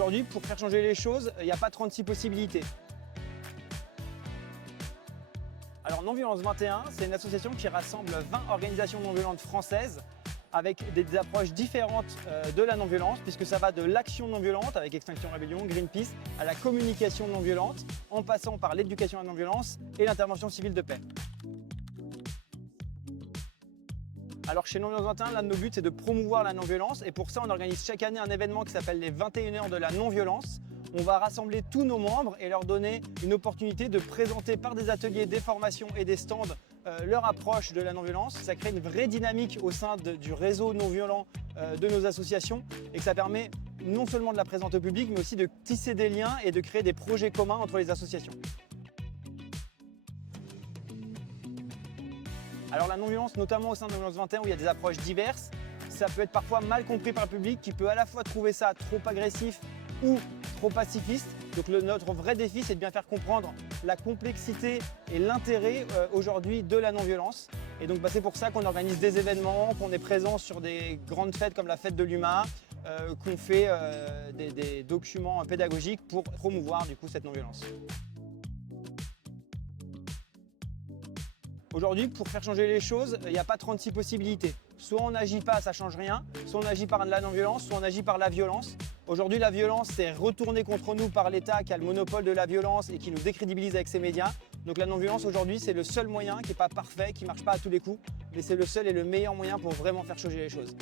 Aujourd'hui, pour faire changer les choses, il n'y a pas 36 possibilités. Alors Non-Violence 21, c'est une association qui rassemble 20 organisations non-violentes françaises avec des approches différentes de la non-violence, puisque ça va de l'action non-violente avec Extinction Rebellion, Greenpeace, à la communication non-violente, en passant par l'éducation à la non-violence et l'intervention civile de paix. Alors chez Non-Violence 21, l'un de nos buts, c'est de promouvoir la non-violence, et pour ça, on organise chaque année un événement qui s'appelle les 21 heures de la non-violence. On va rassembler tous nos membres et leur donner une opportunité de présenter par des ateliers, des formations et des stands leur approche de la non-violence. Ça crée une vraie dynamique au sein du réseau non-violent de nos associations et que ça permet non seulement de la présenter au public, mais aussi de tisser des liens et de créer des projets communs entre les associations. Alors la non-violence, notamment au sein de Non-Violence 21 où il y a des approches diverses, ça peut être parfois mal compris par le public qui peut à la fois trouver ça trop agressif ou trop pacifiste. Donc notre vrai défi, c'est de bien faire comprendre la complexité et l'intérêt aujourd'hui de la non-violence. Et donc c'est pour ça qu'on organise des événements, qu'on est présent sur des grandes fêtes comme la fête de l'UMA, qu'on fait des documents pédagogiques pour promouvoir du coup cette non-violence. Aujourd'hui, pour faire changer les choses, il n'y a pas 36 possibilités. Soit on n'agit pas, ça ne change rien, soit on agit par la non-violence, soit on agit par la violence. Aujourd'hui, la violence, c'est retournée contre nous par l'État qui a le monopole de la violence et qui nous décrédibilise avec ses médias. Donc la non-violence, aujourd'hui, c'est le seul moyen qui n'est pas parfait, qui ne marche pas à tous les coups, mais c'est le seul et le meilleur moyen pour vraiment faire changer les choses.